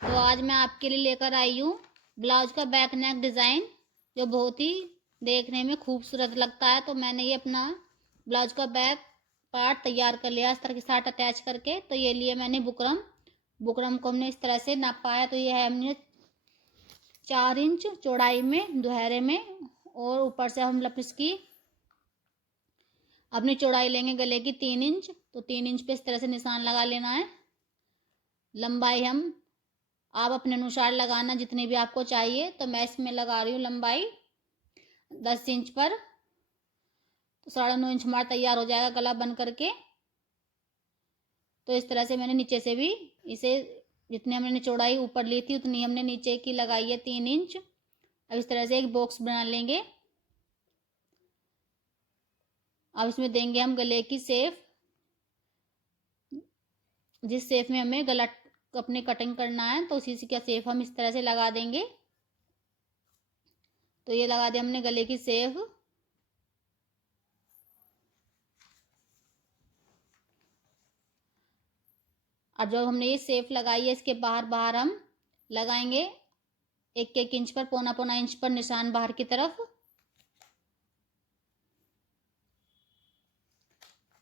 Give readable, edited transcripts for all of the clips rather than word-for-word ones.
तो आज मैं आपके लिए लेकर आई हूँ ब्लाउज का बैक नेक डिज़ाइन, जो बहुत ही देखने में खूबसूरत लगता है। तो मैंने ये अपना ब्लाउज का बैक पार्ट तैयार कर लिया इस तरह के साथ अटैच करके। तो ये लिए मैंने बुकरम। बुकरम को हमने इस तरह से नापा है। तो ये है हमने 4 इंच चौड़ाई में दोहरे में, और ऊपर से हम इसकी अपनी चौड़ाई लेंगे गले की 3 इंच। तो 3 इंच पे इस तरह से निशान लगा लेना है। लंबाई हम आप अपने अनुसार लगाना जितनी भी आपको चाहिए। तो मैं इसमें लगा रही हूँ लंबाई 10 इंच पर। तो 9.5 इंच हमारा तैयार हो जाएगा गला बन करके। तो इस तरह से मैंने नीचे से भी इसे जितनी हमने चौड़ाई ऊपर ली थी उतनी हमने नीचे की लगाई है 3 इंच। अब इस तरह से एक बॉक्स बना लेंगे। अब इसमें देंगे हम गले की शेप, जिस शेप में हमें गला अपने कटिंग करना है। तो उसी का शेप हम इस तरह से लगा देंगे। तो ये लगा दिया हमने गले की शेप। और जब हमने ये शेप लगाई है, इसके बाहर बाहर हम लगाएंगे 1-1 इंच पर, पौना पौना इंच पर निशान बाहर की तरफ।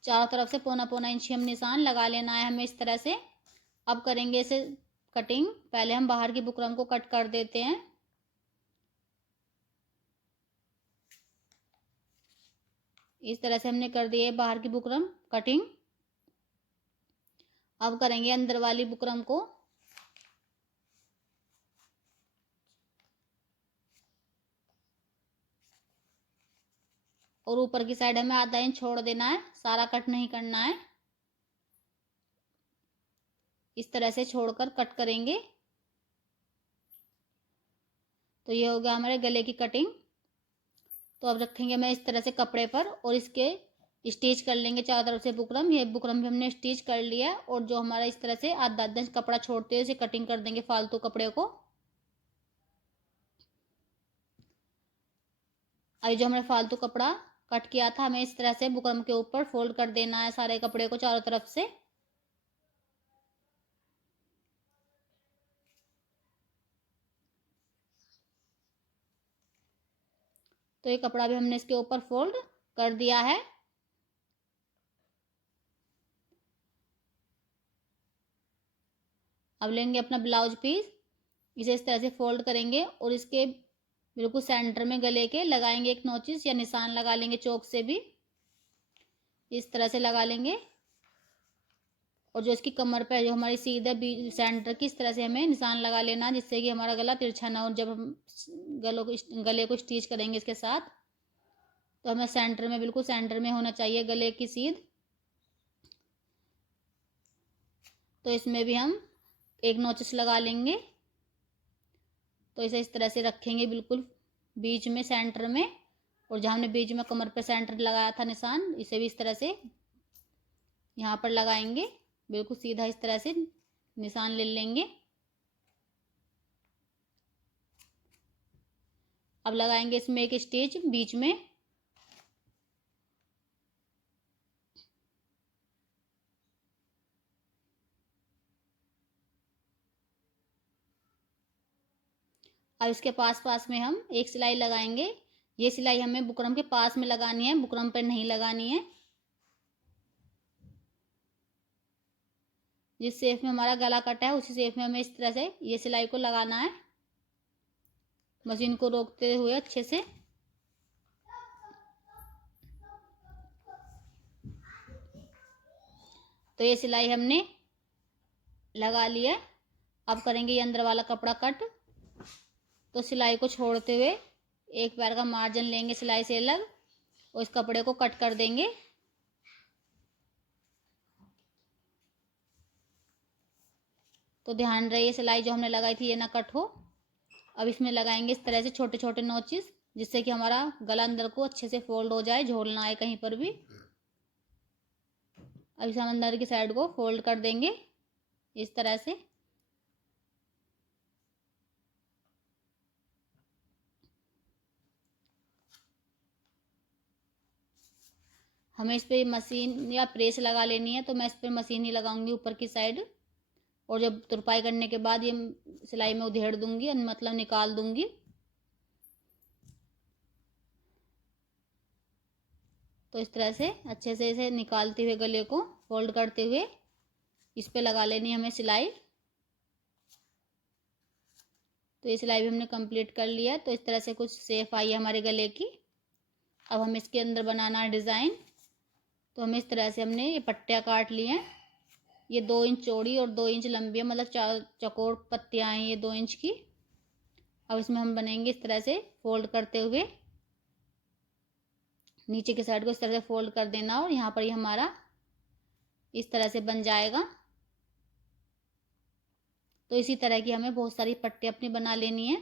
चारों तरफ से पौना पौना इंच हम निशान लगा लेना है हमें इस तरह से। अब करेंगे इसे कटिंग। पहले हम बाहर की बुकरम को कट कर देते हैं। इस तरह से हमने कर दी है बाहर की बुकरम कटिंग। अब करेंगे अंदर वाली बुकरम को। और ऊपर की साइड हमें आधा इंच छोड़ देना है, सारा कट नहीं करना है। इस तरह से छोड़कर कट करेंगे। तो ये हो गया हमारे गले की कटिंग। तो अब रखेंगे मैं इस तरह से कपड़े पर, और इसके स्टिच कर लेंगे चारों तरफ से बुकरम। ये बुकरम भी हमने स्टिच कर लिया। और जो हमारा इस तरह से आधा आधा इंच कपड़ा छोड़ते हुए इसे कटिंग कर देंगे फालतू कपड़े को। अभी जो हमने फालतू कपड़ा कट किया था, हमें इस तरह से बुकरम के ऊपर फोल्ड कर देना है सारे कपड़े को चारों तरफ से। तो ये कपड़ा भी हमने इसके ऊपर फोल्ड कर दिया है। अब लेंगे अपना ब्लाउज पीस, इसे इस तरह से फोल्ड करेंगे और इसके बिल्कुल सेंटर में गले के लगाएंगे एक नोचिस या निशान लगा लेंगे चौक से भी। इस तरह से लगा लेंगे। और जो इसकी कमर पे जो हमारी सीधा सेंटर की, इस तरह से हमें निशान लगा लेना, जिससे कि हमारा गला तिरछा ना हो। जब हम गले को स्टिच करेंगे इसके साथ, तो हमें सेंटर में, बिल्कुल सेंटर में होना चाहिए गले की सीध। तो इसमें भी हम एक नोचिस लगा लेंगे। तो इसे इस तरह से रखेंगे बिल्कुल बीच में सेंटर में। और जहाँ हमने बीच में कमर पर सेंटर लगाया था निशान, इसे भी इस तरह से यहाँ पर लगाएंगे। बिल्कुल सीधा इस तरह से निशान ले लेंगे। अब लगाएंगे इसमें एक स्टिच बीच में। अब इसके पास पास में हम एक सिलाई लगाएंगे। ये सिलाई हमें बुकरम के पास में लगानी है, बुकरम पर नहीं लगानी है। जिस शेप में हमारा गला कटा है उसी शेप में हमें इस तरह से ये सिलाई को लगाना है, मशीन को रोकते हुए अच्छे से। तो ये सिलाई हमने लगा ली है। अब करेंगे ये अंदर वाला कपड़ा कट। तो सिलाई को छोड़ते हुए एक पैर का मार्जिन लेंगे सिलाई से अलग, और इस कपड़े को कट कर देंगे। तो ध्यान रहे सिलाई जो हमने लगाई थी ये ना कट हो। अब इसमें लगाएंगे इस तरह से छोटे छोटे नोचिस, जिससे कि हमारा गला अंदर को अच्छे से फोल्ड हो जाए, झोल ना आए कहीं पर भी। अब इसे हम अंदर की साइड को फोल्ड कर देंगे इस तरह से। हमें इस पर मशीन या प्रेस लगा लेनी है, तो मैं इस पर मशीन ही लगाऊंगी ऊपर की साइड। और जब तुरपाई करने के बाद ये सिलाई में उधेड़ दूंगी, मतलब निकाल दूंगी। तो इस तरह से अच्छे से इसे निकालते हुए गले को फोल्ड करते हुए इस पे लगा लेनी हमें सिलाई। तो ये सिलाई भी हमने कंप्लीट कर लिया। तो इस तरह से कुछ शेप आई है हमारे गले की। अब हम इसके अंदर बनाना है डिज़ाइन। तो हमें इस तरह से हमने ये पट्टियाँ काट ली हैं। ये 2 इंच चौड़ी और 2 इंच लंबी है, मतलब 4 चौकोर पत्तियाँ हैं ये 2 इंच की। अब इसमें हम बनेंगे इस तरह से फोल्ड करते हुए, नीचे की साइड को इस तरह से फोल्ड कर देना और यहाँ पर ये हमारा इस तरह से बन जाएगा। तो इसी तरह की हमें बहुत सारी पट्टियाँ अपनी बना लेनी है।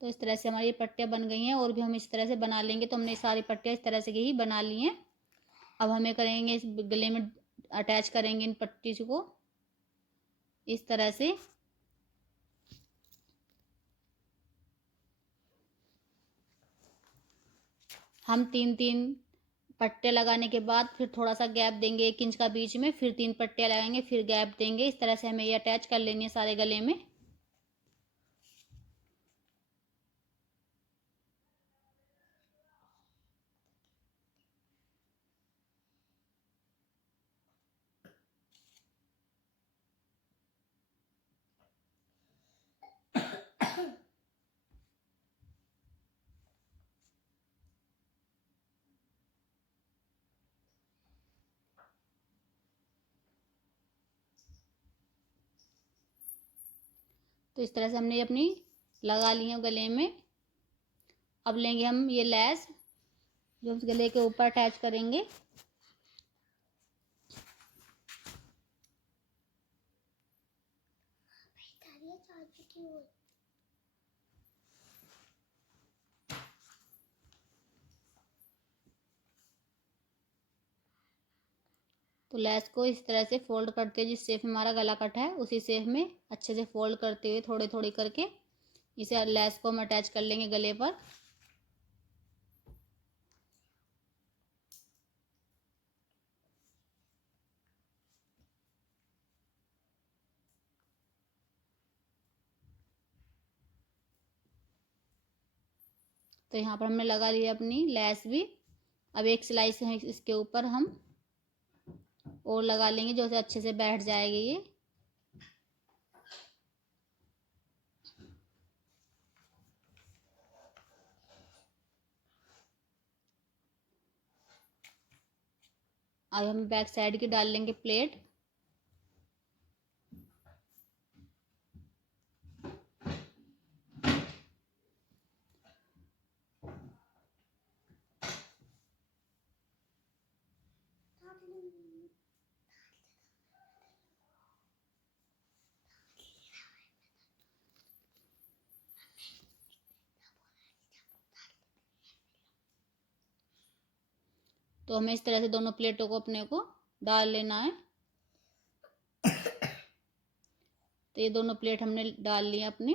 तो इस तरह से हमारी पट्टियाँ बन गई हैं और भी हम इस तरह से बना लेंगे। तो हमने सारी पट्टियाँ इस तरह से ही बना ली हैं। अब हमें करेंगे इस गले में अटैच करेंगे इन पट्टी को इस तरह से। हम 3-3 पट्टे लगाने के बाद फिर थोड़ा सा गैप देंगे 1 इंच का बीच में, फिर 3 पट्टियाँ लगाएंगे, फिर गैप देंगे। इस तरह से हमें ये अटैच कर लेनी है सारे गले में। तो इस तरह से हमने अपनी लगा ली है गले में। अब लेंगे हम ये लेस जो उस गले के ऊपर अटैच करेंगे। तो लेस को इस तरह से फोल्ड करते हुए, जिस शेप में हमारा गला कट है उसी शेप में अच्छे से फोल्ड करते हुए थोड़ी थोड़ी करके इसे लेस को हम अटैच कर लेंगे गले पर। तो यहाँ पर हमने लगा लिया अपनी लेस भी। अब एक सिलाई से इसके ऊपर हम और लगा लेंगे जो से अच्छे से बैठ जाएगी ये। अब हम बैक साइड की डाल लेंगे प्लेट। तो हमें इस तरह से दोनों प्लेटों को अपने को डाल लेना है। तो ये दोनों प्लेट हमने डाल लिया अपनी।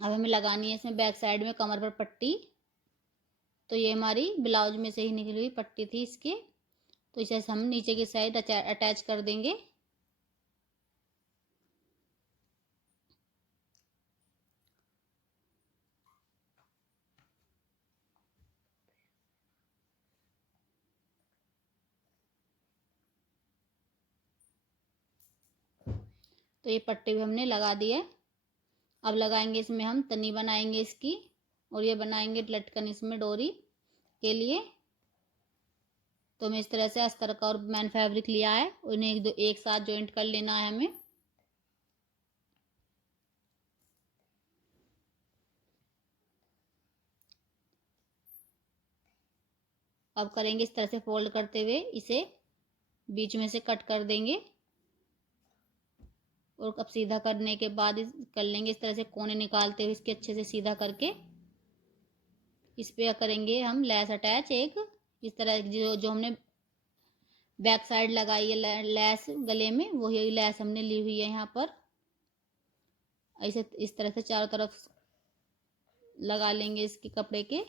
अब हमें लगानी है इसमें बैक साइड में कमर पर पट्टी। तो ये हमारी ब्लाउज में से ही निकली हुई पट्टी थी इसकी। तो इसे हम नीचे की साइड अटैच कर देंगे। तो ये पट्टी भी हमने लगा दी है। अब लगाएंगे इसमें हम तनी बनाएंगे इसकी और ये बनाएंगे लटकन इसमें डोरी के लिए। तो हमें इस तरह से अस्तर का और मैन फैब्रिक लिया है, उन्हें एक साथ जॉइंट कर लेना है हमें। अब करेंगे इस तरह से फोल्ड करते हुए इसे बीच में से कट कर देंगे और अब सीधा करने के बाद कर लेंगे इस तरह से कोने निकालते हुए इसके अच्छे से सीधा करके इस पे करेंगे हम लेस अटैच एक इस तरह जो हमने बैक साइड लगाइए लेस गले में, वही लेस हमने ली हुई है यहाँ पर। ऐसे इस तरह से चारों तरफ लगा लेंगे इसके कपड़े के।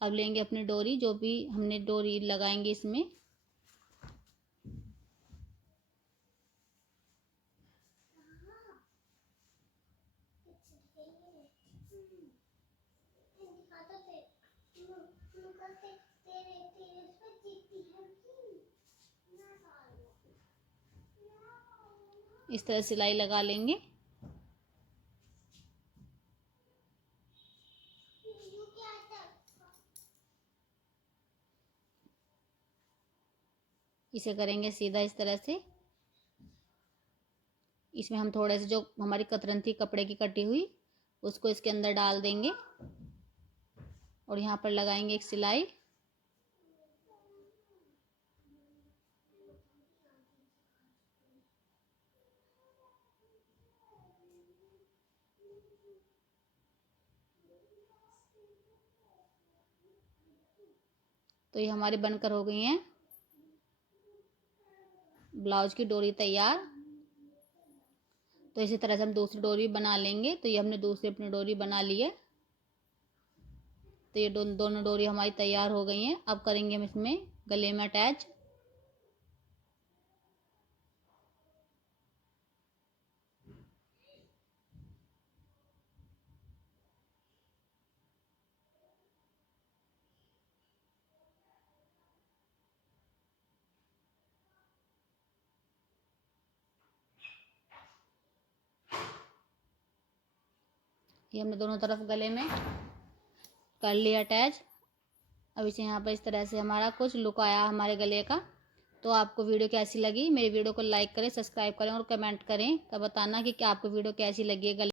अब लेंगे अपनी डोरी, जो भी हमने डोरी लगाएंगे इसमें। इस तरह सिलाई लगा लेंगे। इसे करेंगे सीधा इस तरह से। इसमें हम थोड़े से जो हमारी कतरन थी कपड़े की कटी हुई, उसको इसके अंदर डाल देंगे और यहाँ पर लगाएंगे एक सिलाई। तो ये हमारी बनकर हो गई हैं ब्लाउज की डोरी तैयार। तो इसी तरह से हम दूसरी डोरी बना लेंगे। तो ये हमने दूसरी अपनी डोरी बना ली है। तो ये दोनों डोरी हमारी तैयार हो गई हैं। अब करेंगे हम इसमें गले में अटैच। ये हमने दोनों तरफ गले में कर लिया अटैच। अब इसे यहाँ पर इस तरह से हमारा कुछ लुक आया हमारे गले का। तो आपको वीडियो कैसी लगी? मेरी वीडियो को लाइक करें, सब्सक्राइब करें और कमेंट करें। तब बताना कि क्या आपको वीडियो कैसी लगी है गले